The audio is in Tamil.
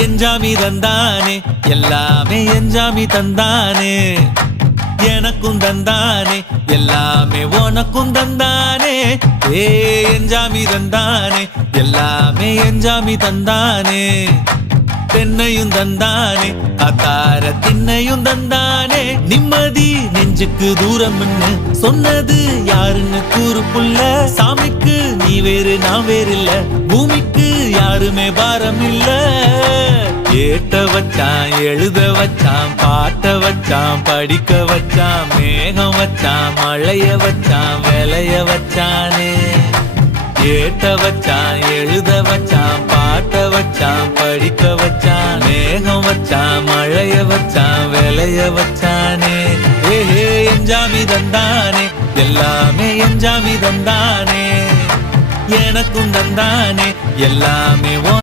எஞ்சாமி தந்தானே எல்லாமே எஞ்சாமி தந்தானே எனக்கும் தந்தானே எல்லாமே உனக்கும் தந்தானே ஏ எஞ்சாமி தந்தானே எல்லாமே எஞ்சாமி தந்தானே தென்னையும் தந்தானே அத்தார திண்ணையும் தந்தானே நிம்மதி நெஞ்சுக்கு தூரம்னு சொன்னது யாருன்னு கூறு புள்ள சாமிக்கு நீ வேறு நான் வேறு இல்ல பூமிக்கு யாருமே பாரம் இல்ல ஏட்ட வச்சான் எழுத வச்சான் பாட்ட வச்சான் படிக்க வச்சான் மேகம் வச்சான் மழைய வச்சான் விளைய வச்சானே ஏட்ட வச்சான் எழுத வச்சான் பாட்ட வச்சான் படிக்க வச்சான் மேகம் வச்சான் மழைய வச்சான் விளைய வச்சானே ஏஹே எஞ்சாமி தந்தானே எல்லாமே எஞ்சாமி தந்தானே எனக்கும் தந்தானே எல்லாமே